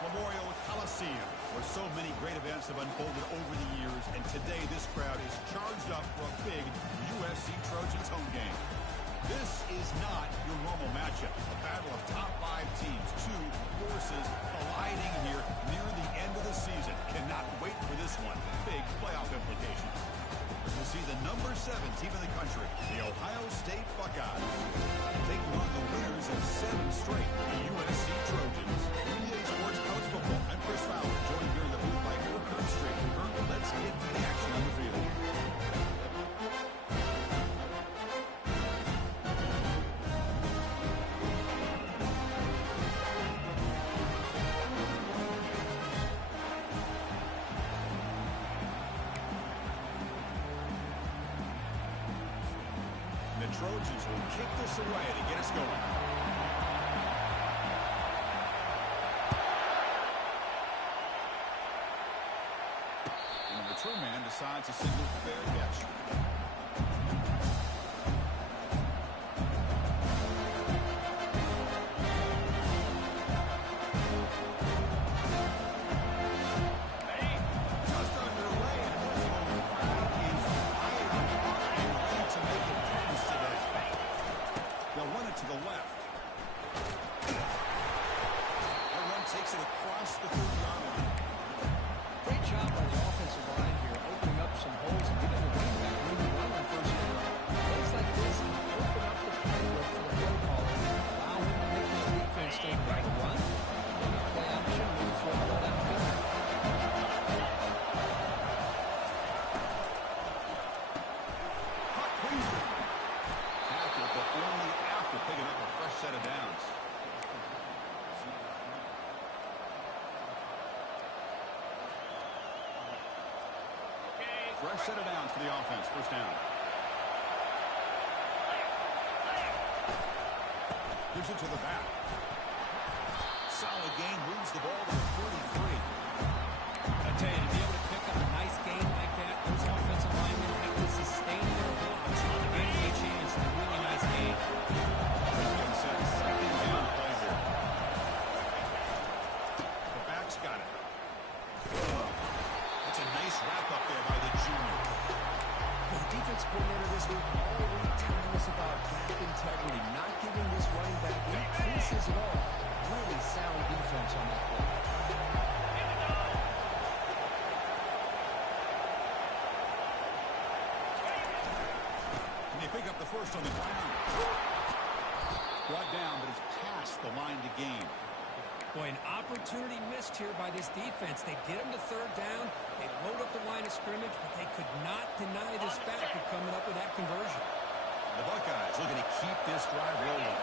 Memorial Coliseum, where so many great events have unfolded over the years, and today this crowd is charged up for a big USC Trojans home game. This is not your normal matchup. A battle of top 5 teams, 2 forces colliding here near the end of the season. Cannot wait for this one. Big playoff implications. We'll see the number 7 team in the country, the Ohio State Buckeyes, taking on the winners of 7 straight, the USC Trojans. EA Sports College Football. I'm Chris Fowler, joined here in the booth by Kirk Street. Kirk, let's get to the action on the field. Trojans will kick this away to get us going. And the return man decides a single fair catch. To the left. That run takes it across the 30-yard line. Great job by the offensive line here, opening up some holes and giving the running back room to run on first down. Plays like this can open up the playbook for the play caller, allow him to make the defense think about the run, and the play option, maybe throw the ball downfield. Picking up a fresh set of downs. Fresh set of downs for the offense. First down. Gives it to the back. Solid gain. Moves the ball to the 43. I tell you, to be able to pick up a nice gain like that, those offensive linemen have to sustain their blocks on the game a chance. A really nice gain. Second down play here. The back's got it. That's a nice wrap up there by the junior. The defense coordinator this week already telling us about gap integrity, not giving this running back any creases at all. Really sound defense on that play. And they pick up the first on the ground. Brought down, but it's past the line to gain. Boy, an opportunity missed here by this defense. They get him to third down. They load up the line of scrimmage, but they could not deny this back of coming up with that conversion. The Buckeyes looking to keep this drive rolling.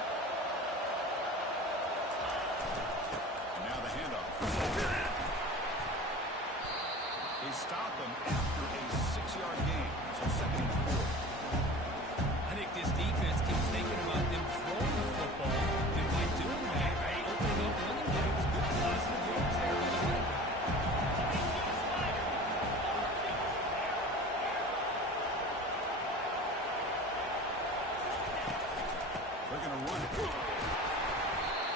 And now the handoff. They stop him after a 6-yard gain. So 2nd and 4. I think this defense keeps thinking about them throwing the football, and by doing that, opening up running backs, good positive yards there by the running back. They're going to run it.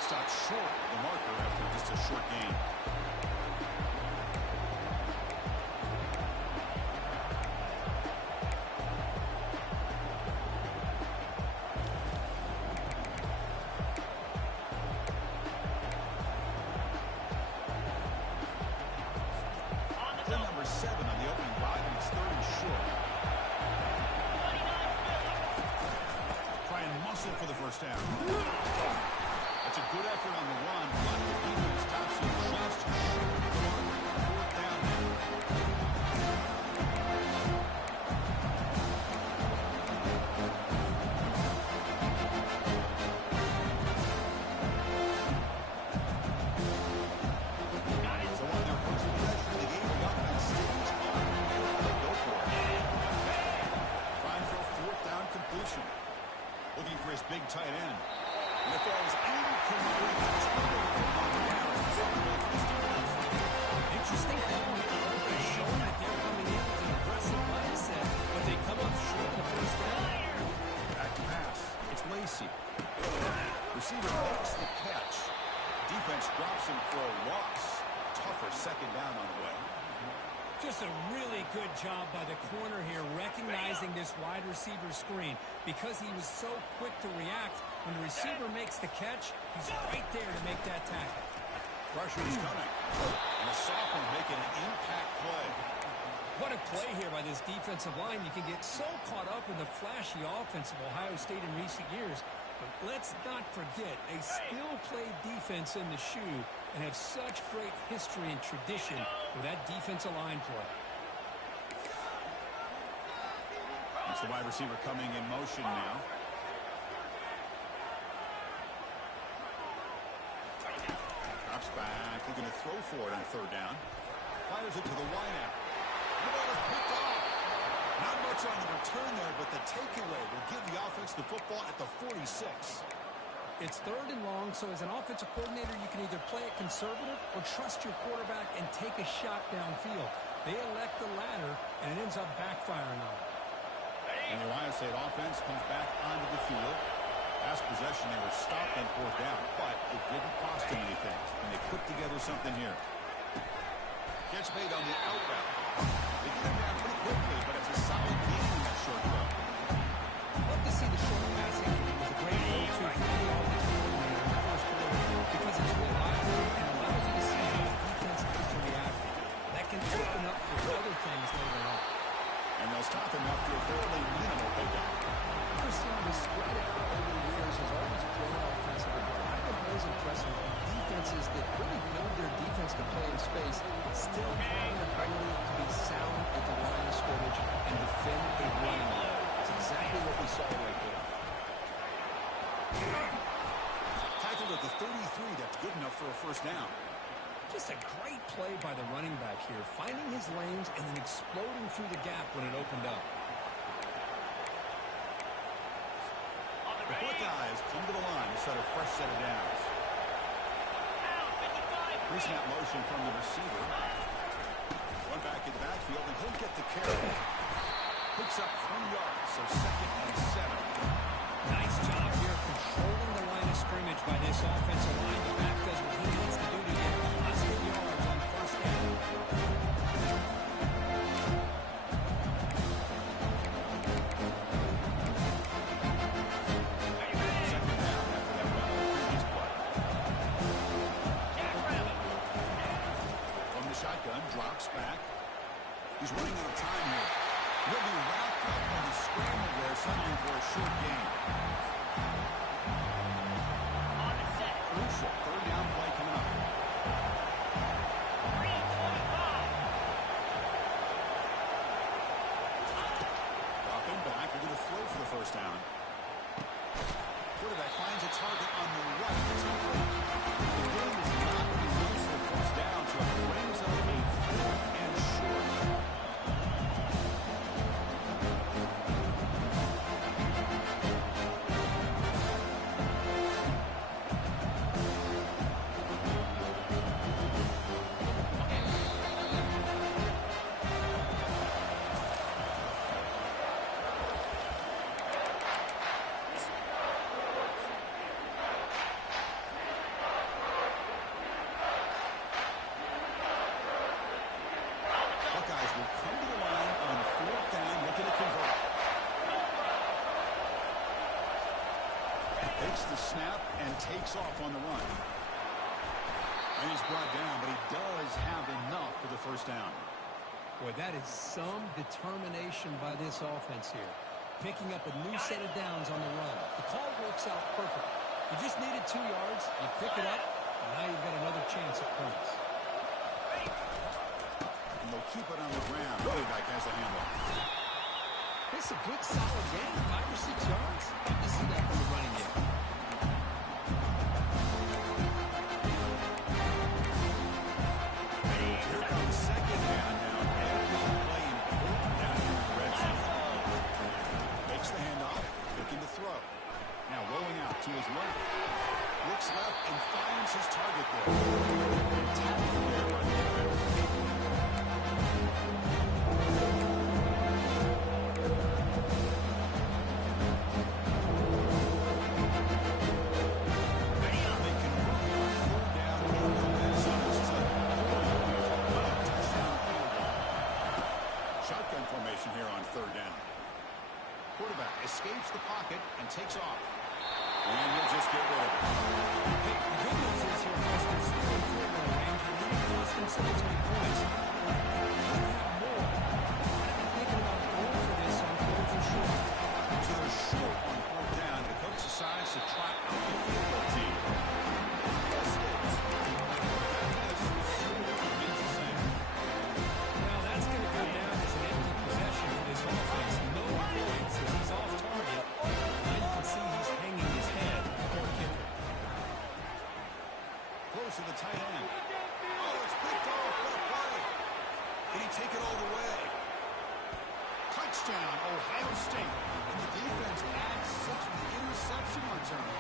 Stop short of the marker after just a short gain. Number 7 on the opening drive, and it's 3rd and short. Try and muscle for the first down. That's a good effort on the run, but the defense stops him just short of the mark. 4th down now. So on their first possession of the game, the offense stays on. They go for it. Trying for a 4th down completion. Looking for his big tight end. And if that was incomplete, it's down. Just a really good job by the corner here, recognizing this wide receiver screen. Because he was so quick to react, when the receiver makes the catch, he's right there to make that tackle. Pressure is coming. And a sophomore making an impact play. What a play here by this defensive line. You can get so caught up in the flashy offense of Ohio State in recent years. But let's not forget, they still play defense in the shoe and have such great history and tradition with that defensive line play. It's the wide receiver coming in motion now. Drops back, looking to throw for it on third down. Fires it to the wideout. The ball is picked off. Not much on the return there, but the takeaway will give the offense the football at the 46. It's third and long, so as an offensive coordinator, you can either play it conservative or trust your quarterback and take a shot downfield. They elect the latter, and it ends up backfiring on them. And the Ohio State offense comes back onto the field. Last possession, they were stopped on fourth down, but it didn't cost them anything, and they put together something here. Catch made on the out route. They get him down pretty quickly, but it's a solid game in that short throw. Love to see the short passing. It was a great go-to for the offensive coordinator in the first quarter because it's reliable and allows you to see how the defense is reacting. That can open up for other things later on. And they'll stop him after a fairly minimal pickup. We've seen the spread out over the years has always grown offensively, but I've been always impressed with defenses that really build their defense to play in space, still have an ability to be sound at the line of scrimmage and defend a running line. That's exactly what we saw right there. Tackled at the 33, that's good enough for a first down. Just a great play by the running back here, finding his lanes and then exploding through the gap when it opened up. The Buckeyes come to the line to set a fresh set of downs. Pre-snap motion from the receiver. One back in the backfield, and he'll get the carry. Picks up 3 yards, so second and 7. Nice job here controlling the line of scrimmage by this offensive line. The back does what he needs to do to get positive yards on first down. Second down after that run on the previous play. From the shotgun, drops back. He's running out of time here. He'll be wrapped up on the scramble there, settling for a short gain. Crucial third down play coming up. Dropping back, we're going to throw for the first down. Quarterback finds a target on the right. It's complete. The game is not enough for the first down, so it brings up a fourth and short. Buckeyes will come to the line on fourth down, looking to convert. Takes the snap and takes off on the run. And he's brought down, but he does have enough for the first down. Boy, that is some determination by this offense here. Picking up a new set of downs on the run. The call works out perfect. You just needed 2 yards, you pick it up, and now you've got another chance at points. And they'll keep it on the ground. Running back has the handle. This is a good, solid game. 5 or 6 yards. Good to see that from the running game. Here comes second down now. Every play important down here in the red zone. Makes the handoff, looking to throw. Now rolling out to his left. Looks left and finds his target there. Tackled there by the defense. interception here on third down. Quarterback escapes the pocket and takes off. And he'll just get rid of it. Hey, the good news is here, guys, they're still in field goal range. They're going to cost themselves some points. They have more. I've been thinking about going for this on fourth and short. So they're short on fourth down. The coach decides to try out the field goal team. Yes, it is. Remains the same. Now that's going to go down as an empty possession for this offense. No points as he's off target. Now you can see he's hanging his head. Poor kicker. Close to the tight end. Oh, it's picked off. What a play. Did he take it all the way? Touchdown, Ohio State. And the defense adds such an interception return.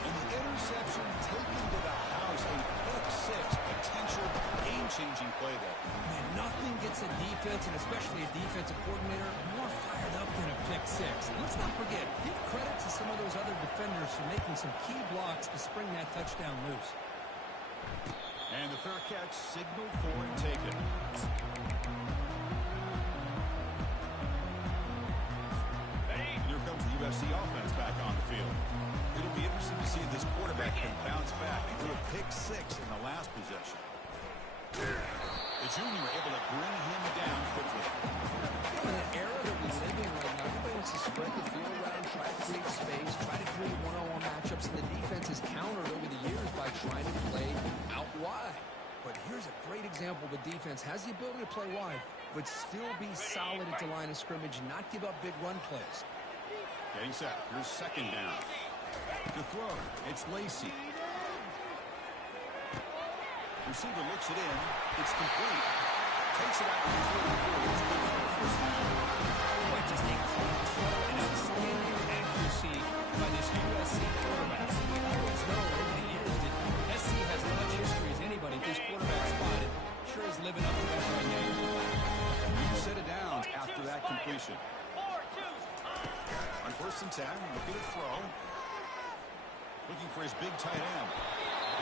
And the interception taken to the house. A pick six. Potential game-changing play there. Man, nothing gets a defense, and especially a defensive coordinator, more fired up than a pick six. And let's not forget, give credit to some of those other defenders for making some key blocks to spring that touchdown loose. And the fair catch signaled for and taken. Here comes the USC offense back on the field. It'll be interesting to see if this quarterback can bounce back and do a pick six in the last possession. The junior able to bring him down quickly. In an era that we live in right now, everybody wants to spread the field around, try to create space, try to create one-on-one matchups, and the defense has countered over the years by trying to play out wide. But here's a great example. The defense has the ability to play wide, but still be solid at the line of scrimmage and not give up big run plays. Getting set. Here's second down. To throw, it's Lacey. Receiver looks it in. It's complete. Takes it out to the 44. It's good for the first down. Boy, just a clean throw and outstanding accuracy by this USC quarterback. We always know over the years that SC has as much history as anybody at this quarterback spot. It sure is living up to that right now. You set it down after that completion. On 1st and 10, looking to throw. Looking for his big tight end.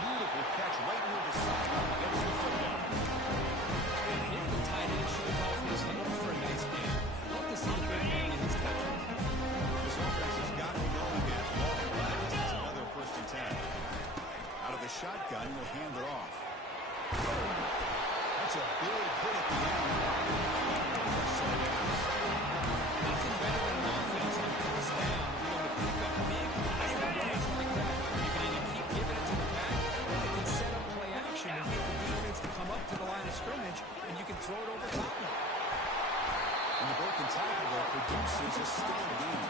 Beautiful catch right near the sideline. Gets the foot down. And here the tight end shows off his hand for a nice game. Love to see the big man in his touch. This offense has got to go again. Ball last. It's another 1st and 10. Out of the shotgun, he'll hand it off. That's a big hit at the end. Nothing better than an offense on first down to be able to pick up big plays like that. You can either keep giving it to the back, or you can set up play action and get the defense to come up to the line of scrimmage, and you can throw it over top of them. And the broken tackle there produces a steal gain.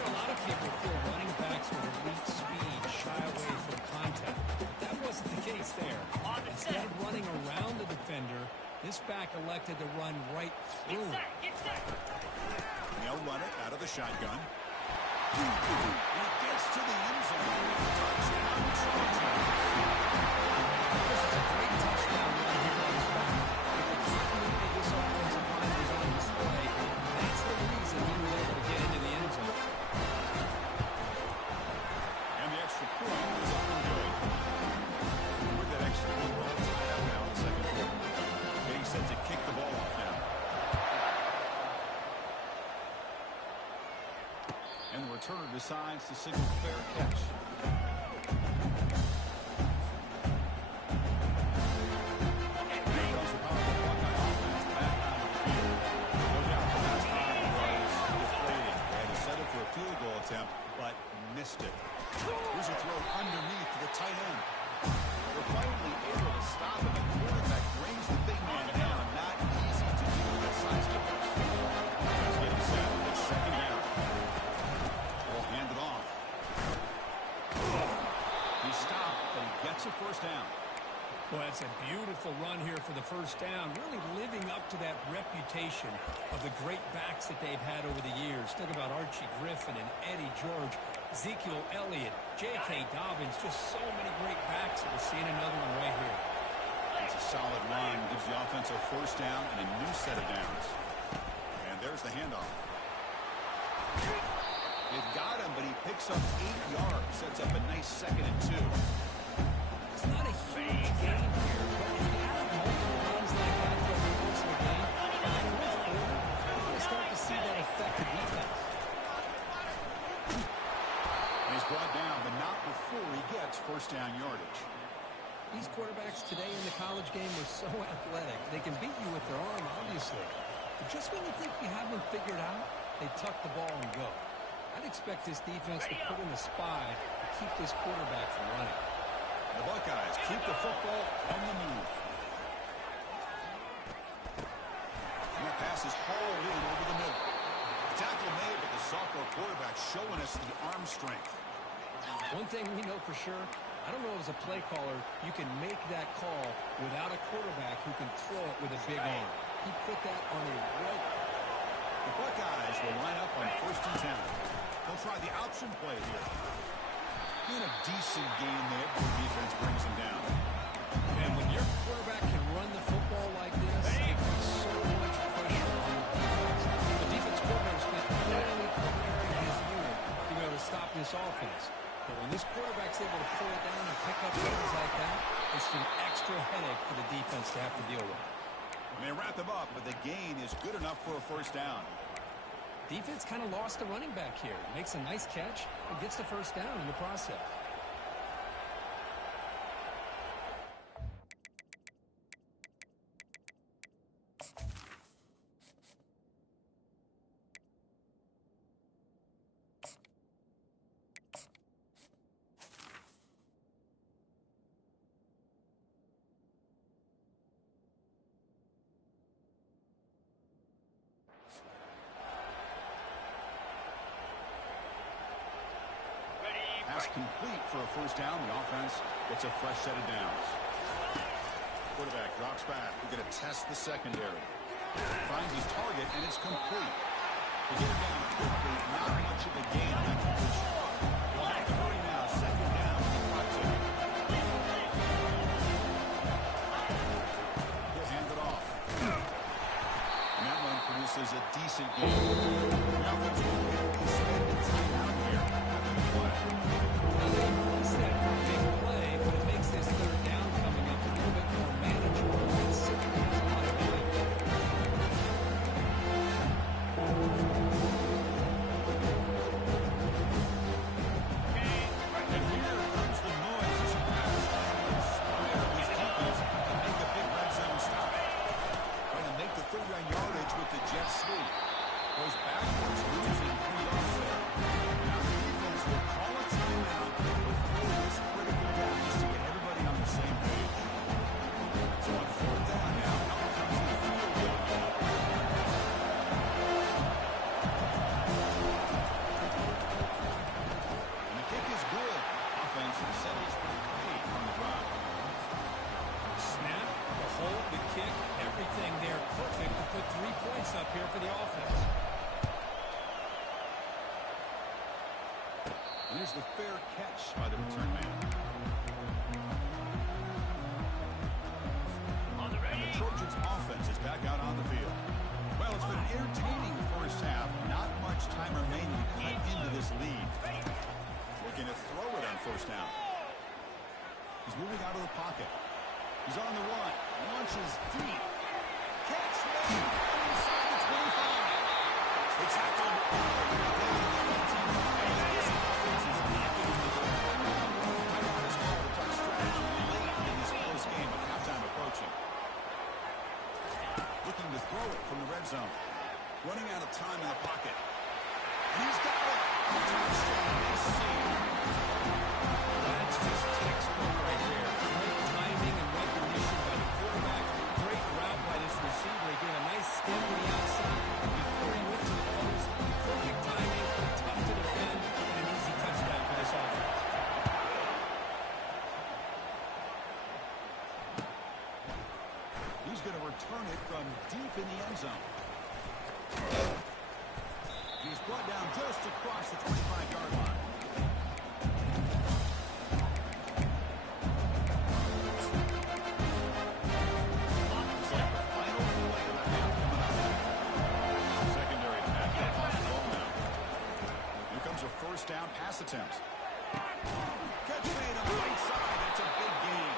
A lot of people feel running backs with elite speed shy away from contact. But that wasn't the case there. Instead of running around the defender, this back elected to run right through him. They'll run it out of the shotgun. And it gets to the end zone. Touchdown, Chargers. This is a great touchdown run here by this back. With the continuity of this offensive line was on display, that's the reason he was able to get into the end zone. And the extra point is up and good. With that extra point, we're all tied up now in the second quarter. Getting set to kick the ball off now. And the returner decides to signal fair catch. Here comes the powerful Buckeye offense back onto the field. No doubt the last time was deflating. They had to settle for a field goal attempt, but missed it. Here's a throw underneath to the tight end. They're finally able to stop him. The quarterback brings the big man down. Not easy to do with that size difference. He's getting set. It's second down. We'll hand it off. He stopped, but he gets a first down. Well, it's a beautiful run here for the first down, really living up to that reputation of the great backs that they've had over the years. Think about Archie Griffin and Eddie George, Ezekiel Elliott, J.K. Dobbins, just so many great backs. We're seeing another one right here. It's a solid run, gives the offense a first down and a new set of downs. And there's the handoff. They've got him, but he picks up 8 yards, sets up a nice 2nd and 2. It's not a huge game here, but if you have multiple runs like that throughout the course of the game, by the fourth so athletic. They can beat you with their arm, obviously. But just when you think you have them figured out, they tuck the ball and go. I'd expect this defense to put in a spy to keep this quarterback from running. The Buckeyes keep the football on the move. And that pass is hauled in over the middle. The tackle made, but the sophomore quarterback showing us the arm strength. One thing we know for sure, I don't know as a play caller, you can make that call without a quarterback who can throw it with a big arm. He put that on a rope. The Buckeyes will line up on 1st and 10. They'll try the option play here. Doing a decent game there, the defense brings him down. And when your quarterback can run the football like this, it puts so much pressure on the defense. The defense coordinator spent all only preparing his unit to be able to stop this offense. But when this quarterback's able to pull it down and pick up things like that, it's an extra headache for the defense to have to deal with. And they wrap them up, but the gain is good enough for a 1st down. Defense kind of lost a running back here. Makes a nice catch and gets the 1st down in the process. Pass complete for a 1st down. The offense gets a fresh set of downs. Quarterback drops back. We're going to test the secondary. Finds his target, and it's complete. To get it down quickly, not much of a gain on that completion. We'll have to hurry now. 2nd down. He'll hand it off. And that one produces a decent game. The offense will quickly spend the time out here after the play. It's that big play, but it makes this 3rd down coming up a little bit more manageable. It certainly has a lot of value. And here comes the noise as he grabs and inspire his defense to make a big red zone stop. Trying to make the 3rd down yardage with the jet sweep. Goes backwards, losing 3 yards there. Now the defense will call a timeout before this critical down just to get everybody on the same page. So on 4th down now, out comes the field goal. And the kick is good. Offense settles for 3 on the drive. Snap, the hold, the kick, everything there perfect to put 3 points up here for the offense. And there's the fair catch by the return man. And the Trojans' offense is back out on the field. Well, it's been an entertaining 1st half. Not much time remaining to cut into this lead. Looking to throw it on 1st down. He's moving out of the pocket. He's on the run. Launches deep. Catch made inside the 25. It's tackled. Looking to throw it from the red zone. Running out of time in the pocket. And he's got it. That's just textbook right there. Great timing and recognition by the quarterback. Great route by this receiver. He gave a nice stem to the outside before he went to the post. Perfect timing, tough to defend, and an easy touchdown for this offense. He's going to return it from deep in the end zone. He's brought down just across the 25-yard line. Looks like the final play of the half coming up. Secondary back up off the ball now. Here comes a 1st down pass attempt. Catch made on the right side. That's a big gain.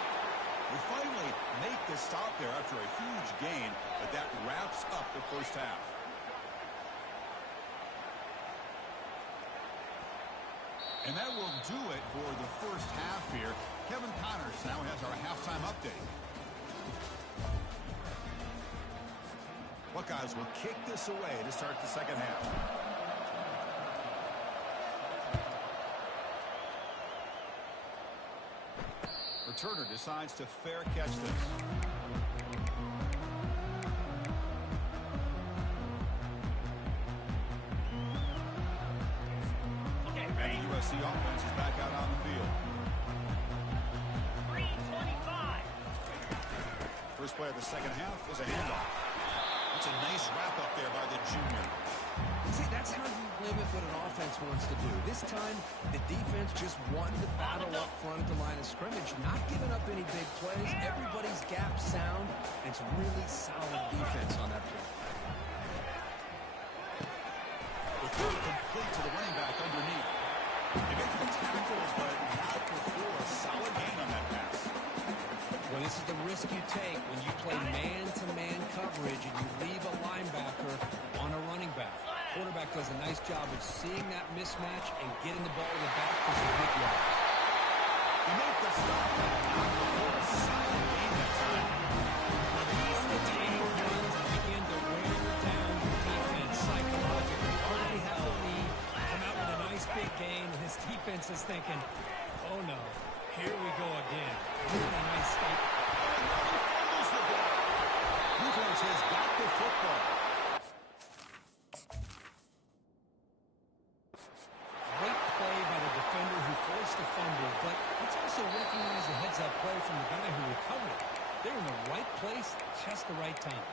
We finally make the stop there after a huge gain, but that wraps up the 1st half. And that will do it for the 1st half here. Kevin Connors now has our halftime update. Buckeyes will kick this away to start the second half. Returner decides to fair catch this. And the USC offense is back out on the field. 3:25. First play of the second half is a handoff. That's a nice wrap up there by the junior. See, that's how you limit what an offense wants to do. This time, the defense just won the battle up front at the line of scrimmage, not giving up any big plays. Everybody's gap sound. It's really solid defense on that play. The throw complete to the running back underneath. They make the tackle, but not before a solid gain on that pass. Well, this is the risk you take when you play man-to-man coverage and you leave a linebacker on a running back. Quarterback does a nice job of seeing that mismatch and getting the ball to the back for some big yards. They make the stop, but not before a solid gain that time. Now, these are the tiny runs that begin to wear down your defense psychologically. Already have the lead, come out with a nice big gain, and his defense is thinking, oh no, here we go again. Really nice stop. Defense has got the football. Great play by the defender who forced the fumble, but let's also recognize the heads-up play from the guy who recovered it. They're in the right place, just the right time.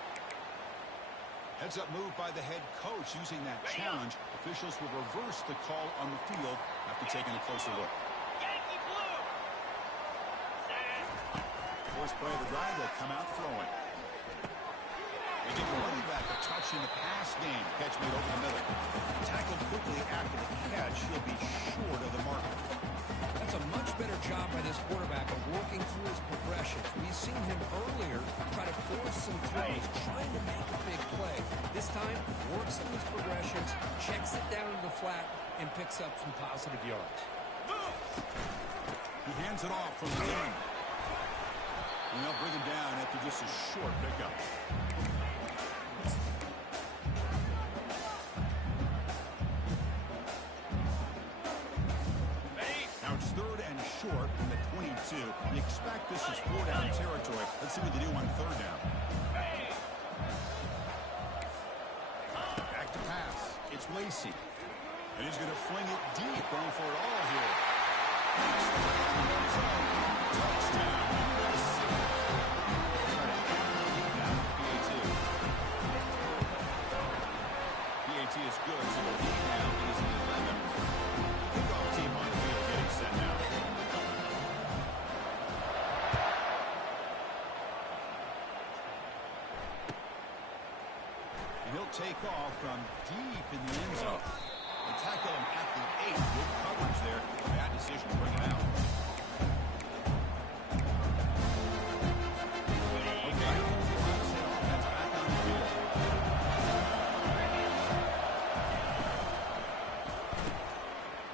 Heads-up move by the head coach using that challenge. Officials will reverse the call on the field after taking a closer look. Yankee blue. Set. First play of the drive, they'll come out throwing. They give the running back a touch in the pass game. Catch made over the middle. Tackled quickly after the catch. He'll be short of the marker. That's a much better job by this quarterback of working through his progressions. We've seen him earlier try to force some throws, trying to make a big play. This time, works through his progressions, checks it down to the flat, and picks up some positive yards. He hands it off from the gun. And they'll bring him down after just a short pickup. Now it's third and short from the 22. You expect this is four-down territory. Let's see what they do on third down. Back to pass. It's Lacey. And he's going to fling it deep, going for it all here. Touchdown, USC. PAT is good, so the lead now is 11. Kickoff team on the field getting set now. And he'll take off from deep in the end zone. They tackle him at the 8. Good coverage there. Bad decision to bring him out. Okay, that's back on the field.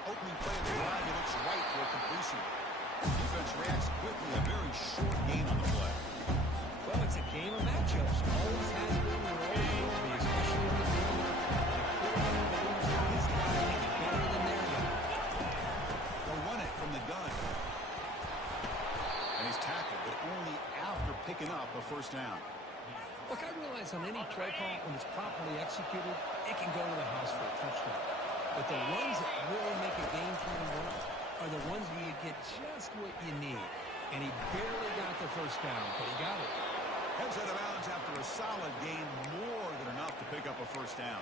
Opening play of the drive, he looks right for a completion. Defense reacts quickly, a very short gain on the play. Well, it's a game of matchups. Always has been and always will be, especially in the field. The quarterback believes his guy is better than their guy. They'll run it from the gun. And he's tackled, but only after picking up a first down. Look, I realize on any play call, when it's properly executed, it can go to the house for a touchdown. But the ones that really make a game plan work are the ones where you get just what you need. And he barely got the first down, but he got it. Heads out of bounds after a solid gain, more than enough to pick up a first down.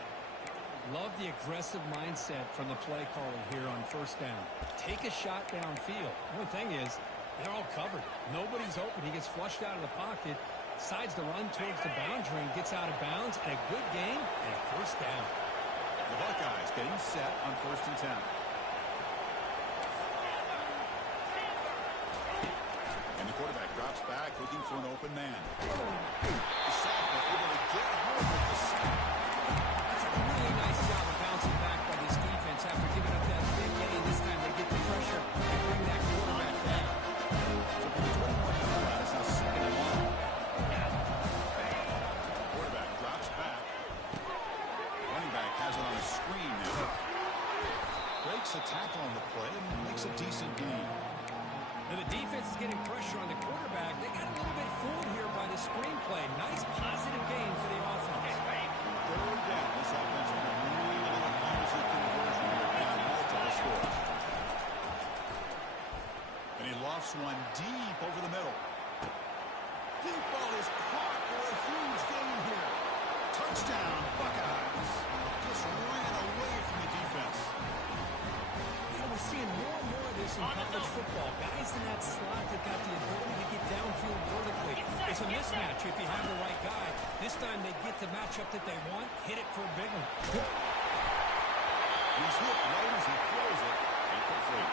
Love the aggressive mindset from the play caller here on first down. Take a shot downfield. The only thing is, they're all covered. Nobody's open. He gets flushed out of the pocket, decides to run towards the boundary, and gets out of bounds. And a good gain and a first down. The Buckeyes getting set on 1st and 10. And the quarterback drops back, looking for an open man. The sophomore able to get home with the sack. That's a really nice job of bouncing back by this defense after giving up that big gain. This time they get the pressure and bring that quarterback down. So for the 21 yard line, it's now 2nd and 1. Quarterback drops back, decent gain. Now the defense is getting pressure on the quarterback. They got a little bit fooled here by the screenplay. Nice positive gain for the offense. Third down. This offense is going to really look as a conversion here down multiple scores. And he lofts one deep over the middle. Deep ball is caught for a huge gain here. Touchdown, Buckeyes. Just ran away from the defense. Yeah, we're seeing more and more of this in college football. Guys in that slot that got the ability to get downfield vertically. It's a mismatch if you have the right guy. This time they get the matchup that they want, hit it for a big one. He's hit right as he throws it. Incomplete.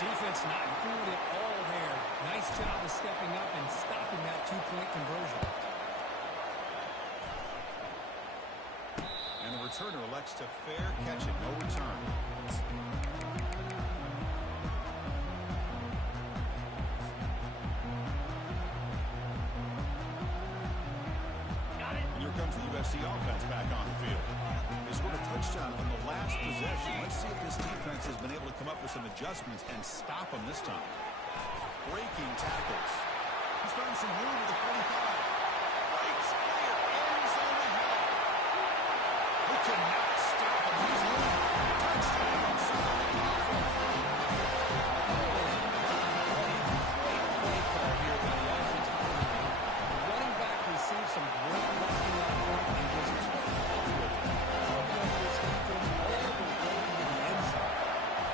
Defense not fooled at all there. Nice job of stepping up and stopping that two-point conversion. And the returner elects to fair catch it. No return. And here comes the USC offense back on the field. They scored a touchdown on the last possession. Let's see if this defense has been able to come up with some adjustments and stop them this time. Breaking tackles. He's found some room at the 45. Breaks clear. Ends on the head. He cannot stop him. He's in. Touchdown. Somebody awful. Great play call here by the offensive coordinator. The running back received some great blocking up front and just took off with it. Throwing up this defense all the way to the end zone.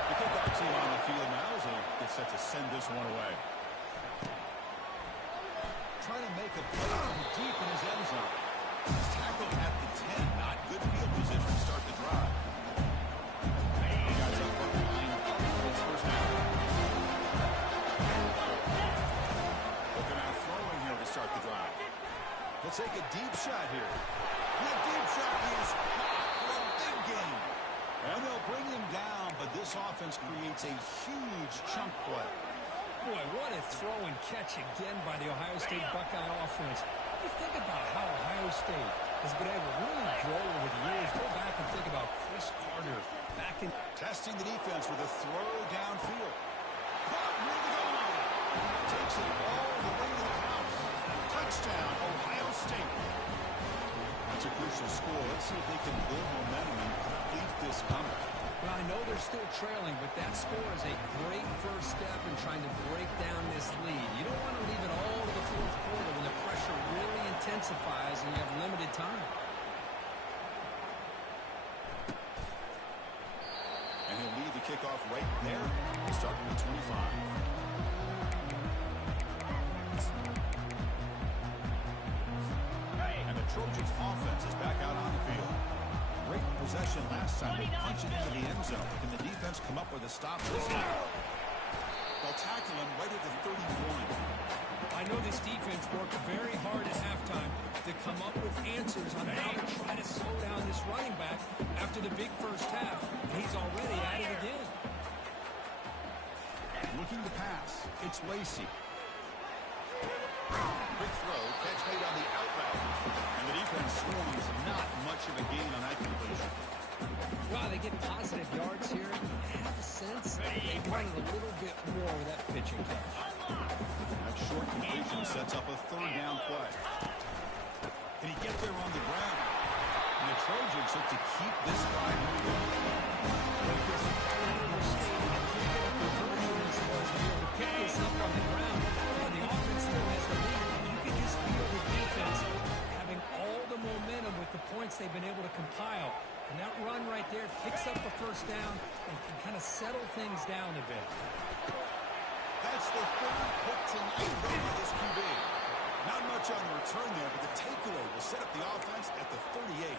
The kickoff team on the field now as they get set to send this one away. Trying to make a play from deep in his end zone. He's tackled at the 10. Not good field position to start the drive. He got up front line up for his first down. Looking out throwing here to start the drive. Let's take a deep shot here. That deep shot is caught for a big gain. And they'll bring him down, but this offense creates a huge chunk play. Boy, what a throw and catch again by the Ohio State Buckeye offense. You think about how Ohio State has been able to really grow over the years. Go back and think about Chris Carter back in. Testing the defense with a throw downfield. Caught near the goal line. Takes it all the way to the house. Touchdown, Ohio State. That's a crucial score. Let's see if they can build momentum and complete this comeback. Well, I know they're still trailing, but that score is a great first step in trying to break down this lead. You don't want to leave it all to the fourth quarter when the pressure really intensifies and you have limited time. And he'll lead the kickoff right there. He'll start with 25. And the Trojans offense is back out on the field. Great possession last time. They punch it into the end zone. Can the defense come up with a stop this time? They'll tackle him right at the 31. I know this defense worked very hard at halftime to come up with answers on how to try to slow down this running back after the big first half. He's already at it again. Looking to pass. It's Lacey. Quick throw. Catch made on the out route. And the defense swarms not much of a gain on that completion. Wow, they get positive yards here. I have a sense they wanted a little bit more with that pitching catch. That short completion sets up a third down play. Can he get there on the ground? And the Trojans look to keep this drive moving. Because Ohio State had pretty good conversions was to be able to pick this up on the ground. And the offense still has the lead. You can just feel the defense having all the momentum with the points they've been able to compile. And that run right there picks up the first down and can kind of settle things down a bit. That's the third pick tonight by this QB. Not much on the return there, but the takeaway will set up the offense at the 38.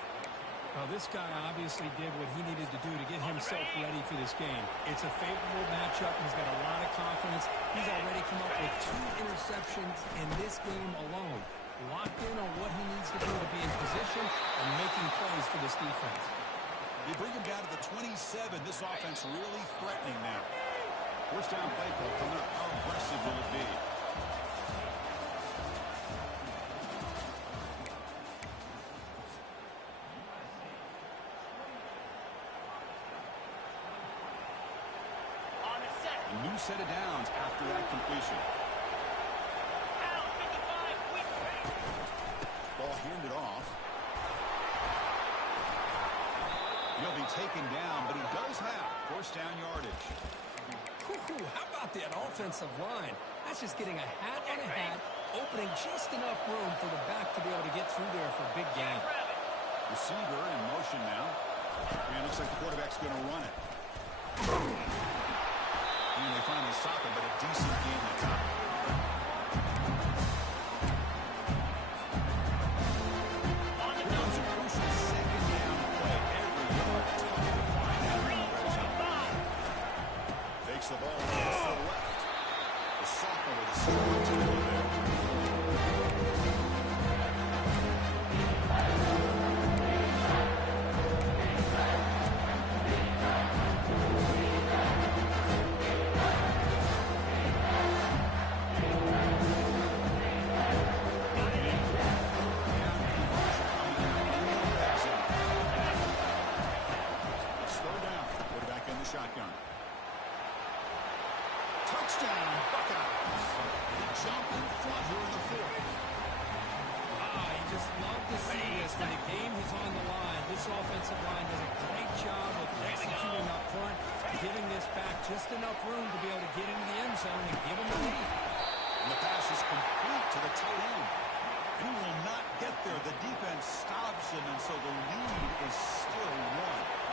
Well, this guy obviously did what he needed to do to get himself ready for this game. It's a favorable matchup. He's got a lot of confidence. He's already come up with 2 interceptions in this game alone. Locked in on what he needs to do to be in position and making plays for this defense. They bring him down to the 27. This offense really threatening now. First down play call coming up. How aggressive will it be? set of downs after that completion. Out, 55, quick break. Ball handed off. He'll be taken down, but he does have first down yardage. Ooh, how about that offensive line? That's just getting a hat on a hat, opening just enough room for the back to be able to get through there for a big gain. Receiver in motion now. And it looks like the quarterback's going to run it. And they finally stop it, but a decent gain at top. Here comes a crucial second down play. Every yard tough to find out in the red zone. Takes the ball to the left. The sophomore with a strong tackle there. Shotgun. Touchdown, Buckeyes. They jump in front here in the fourth. You just love to see this when the game is on the line. This offensive line does a great job of executing up front, giving this back just enough room to be able to get into the end zone and give them the lead. And the pass is complete to the tight end. He will not get there. The defense stops him, and so the lead is still one.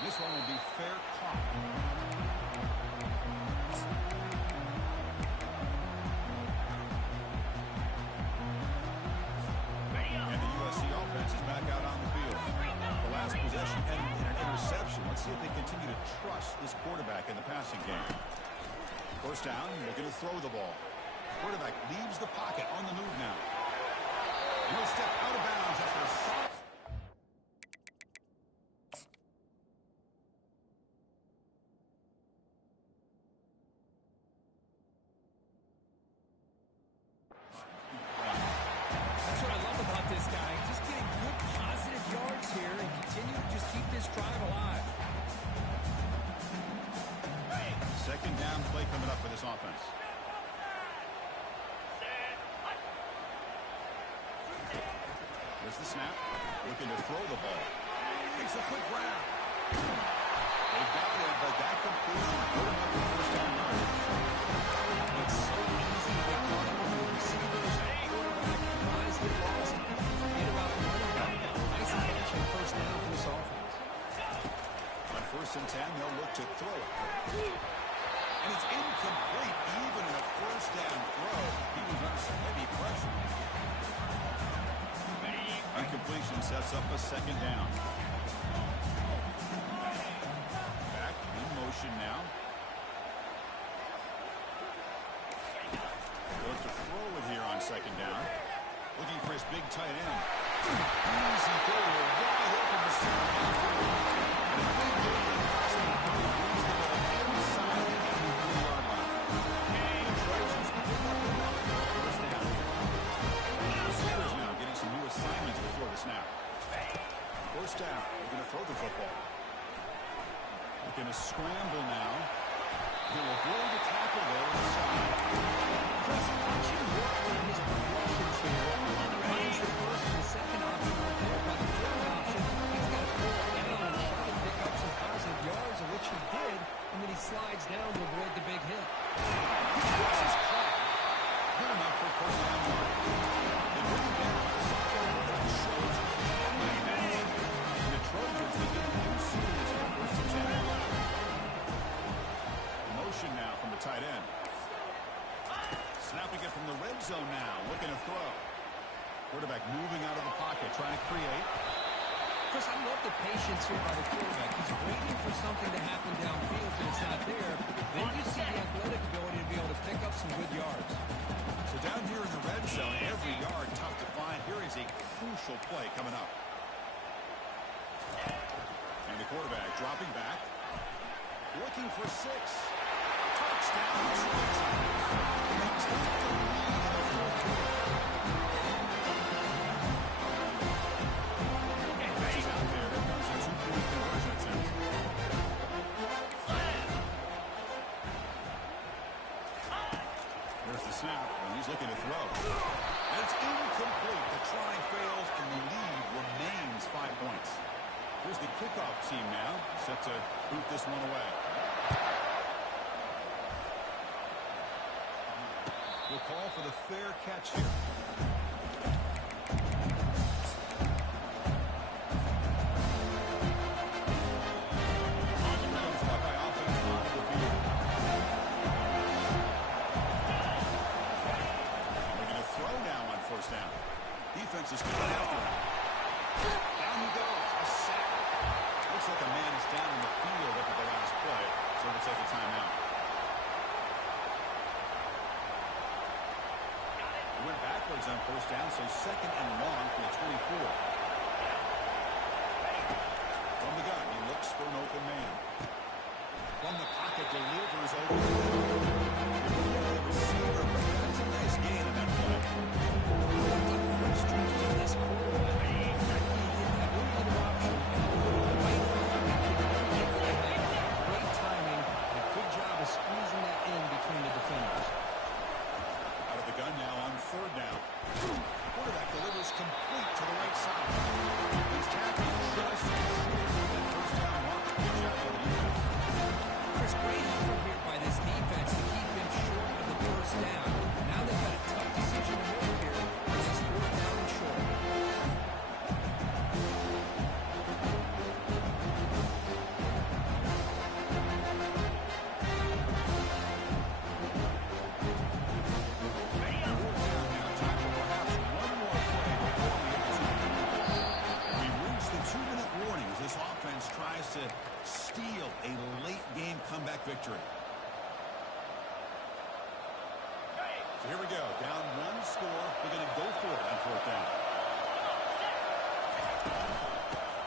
This one will be fair caught. And the USC offense is back out on the field. The last possession ended in an interception. Let's see if they continue to trust this quarterback in the passing game. First down, looking to throw the ball. Quarterback leaves the pocket on the move now. He'll step out of bounds after a solid. Second down play coming up for this offense. There's the snap. Looking to throw the ball. Makes a quick round. They got it, but that completion put him up for first down yardage. It's so easy to get caught up on the receivers and quarterback. Guys get lost. Forget about the running back. Nice catch and first down for this offense. On 1st and 10, they'll look to throw it. And it's incomplete, even in a first down throw. He was under some heavy pressure. Incompletion sets up a second down. Back in motion now. Look to throw it here on second down. Looking for his big tight end. Easy forward, wide open to center. And a big gain. Brings the ball inside the 3-yard line. And the Trojans pick up the ball. First down. Receivers now getting some new assignments before the snap. First down. They're going to throw the football. Looking to scramble now. He'll avoid the tackle there on the side. Chris, watching work on his progressions here. Finds the first and the second option right there. By the third option, he's got to pull it down and try to pick up some positive yards, of which he did, and then he slides down to avoid the big hit. This is caught. Good enough for first down yardage. They bring him down. The sophomore quarterback shows and the Trojans begin a new series on 1st and 10. Motion now from the tight end. Snapping it from the red zone now. Looking to throw. Quarterback moving out of the pocket, trying to create. Chris, I love the patience here by the quarterback. He's waiting for something to happen downfield, and it's not there. Then you see the athletic ability to be able to pick up some good yards. So down here in the red zone, every yard tough to find. Here is a crucial play coming up. And the quarterback dropping back. Looking for 6. Touchdown, Trojans. They take the lead in the fourth quarter. Out there comes a 2-point conversion. And he's looking to throw. And it's incomplete. The try fails, and the lead remains 5 points. Here's the kickoff team now, set to boot this one away. We'll call for the fair catch here. Defense is coming after him. Down he goes. A sack. Looks like a man is down in the field after the last play, so we'll take a timeout. He went backwards on first down, so second and long for the 24. From the gun, he looks for an open man. From the pocket, delivers over the receiver. That's a nice gain on that play. This quarterback, he didn't have one other option. Great timing and a good job of squeezing that in between the defenders. Out of the gun now on third down. Quarterback delivers complete to the right side. He's tackled just short of that first down mark. Good job by the defense. There's great effort here by this defense to keep him short of the first down. Now they've got a tough decision to make here. This is fourth down and short. Tries to steal a late game comeback victory. So here we go. Down one score. They're going to go for it on fourth down.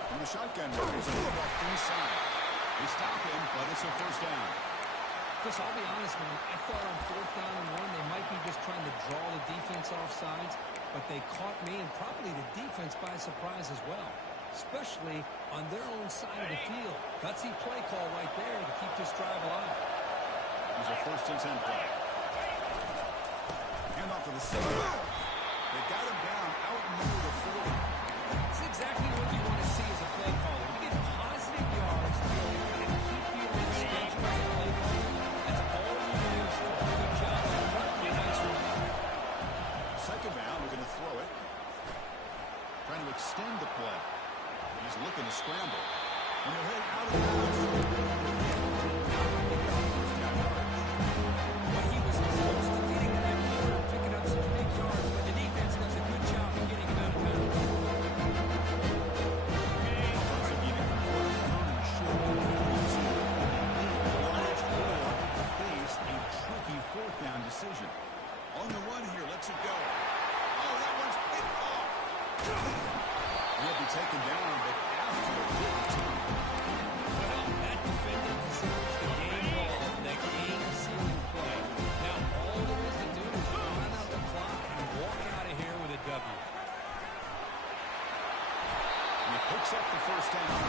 From the shotgun, there's a little off inside. They stop him, but it's a first down. Chris, I'll be honest, man. I thought on fourth down and one, they might be just trying to draw the defense off sides, but they caught me and probably the defense by surprise as well, especially on their own side of the field. Gutsy play call right there to keep this drive alive. Here's a 1st and 10 play. Hand off to the center. They got him down out near the 40. That's exactly what you want to see as a play caller. You get positive yards to kind of keep you in schedule as a play caller. That's all you use for a good job on the front. Nice one. Second down, we're going to throw it. Trying to extend the play. He's looking to scramble. And he'll hit out of bounds. Well, he was close to getting that corner, picking up some big yards, but the defense does a good job of getting him out of bounds. Faced a tricky fourth down decision. On the run here, lets it go. Oh, that one's picked off. He'll be taken down, but after well, that defender deserves the game ball, that game-sealing play. Now, all there is to do is run out the clock and walk out of here with a W. And he picks up the first down.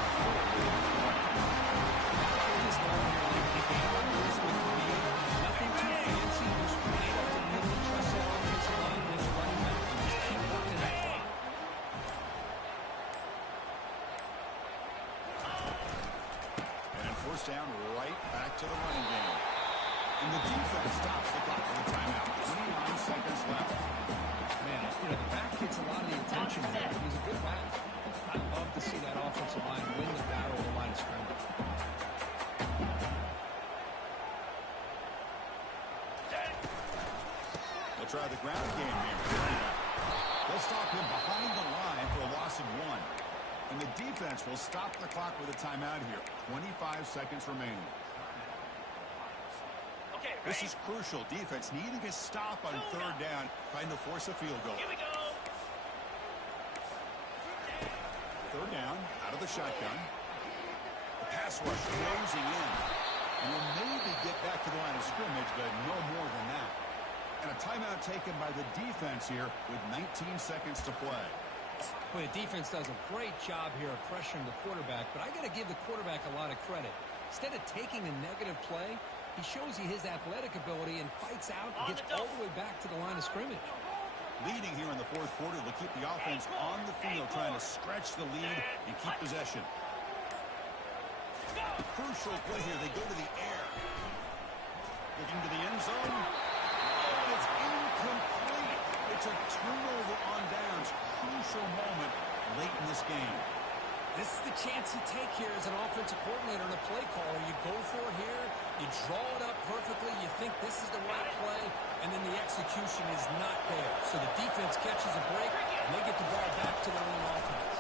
This ball here, like the game on this with me, nothing too fancy, just right up the middle, trust that offensive line, this running back, and just keep working that clock. First down, right back to the running game. And the defense stops the clock for the timeout. 29 seconds left. Man, you know, the back gets a lot of the attention here. He's a good back. I love to see that offensive line win the battle on the line of scrimmage. They'll try the ground game here. They'll stop him behind the line for a loss of 1. And the defense will stop the clock with a timeout here. 25 seconds remaining. Okay, this is crucial. Defense needing a stop on third down, trying to force a field goal. Here we go. Third down, out of the shotgun. The pass rush closing in. And will maybe get back to the line of scrimmage, but no more than that. And a timeout taken by the defense here with 19 seconds to play. Well, the defense does a great job here of pressuring the quarterback, but I got to give the quarterback a lot of credit. Instead of taking a negative play, He shows you his athletic ability and fights out and gets all the way back to the line of scrimmage. Leading here in the fourth quarter, they'll keep the offense on the field, trying to stretch the lead and keep possession. Crucial play here. They go to the air. Looking to the end zone. Oh, and it's incomplete. It's a turnover on downs. Crucial moment late in this game. This is the chance you take here as an offensive coordinator and a play caller. You go for it here. You draw it up perfectly. You think this is the right play, and then the execution is not there. So the defense catches a break, and they get the ball back to their own offense.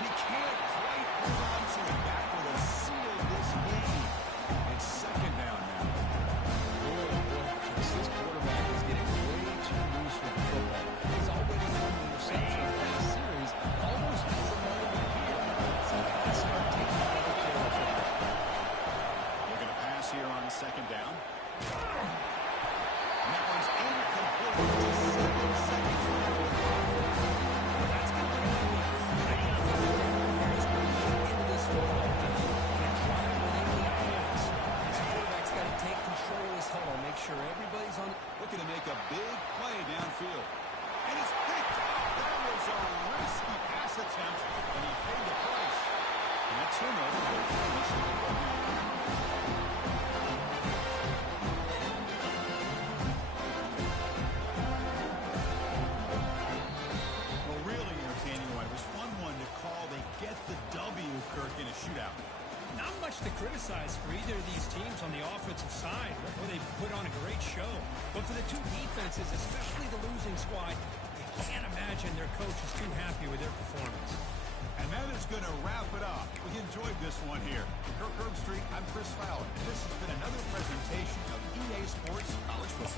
And he can't quite hold on to it. That would have sealed this game. It's second down now. This quarterback is getting way too loose with the football. He's already thrown an interception last series. Almost has a moment here. So you got to start taking better care of the football. They're going to pass here on second down. And that one's incomplete. Just 7 seconds left. That's going to be into this football game and try to win any points. This quarterback's got to take control of this huddle, make sure everybody's on. Looking to make a big play downfield. And it's picked up. That was a risky pass attempt, and he paid the price. And that turnover will finish the football game. Well, really entertaining one. It was 1-1 to call. They get the W, Kirk, in a shootout. Not much to criticize for either of these teams on the offensive side, where they put on a great show. But for the two defenses, especially the losing squad, you can't imagine their coach is too happy with their performance. And that is going to wrap it up. We enjoyed this one here. Kirk Herbstreit, I'm Chris Fowler. This has been another presentation of EA Sports College Football.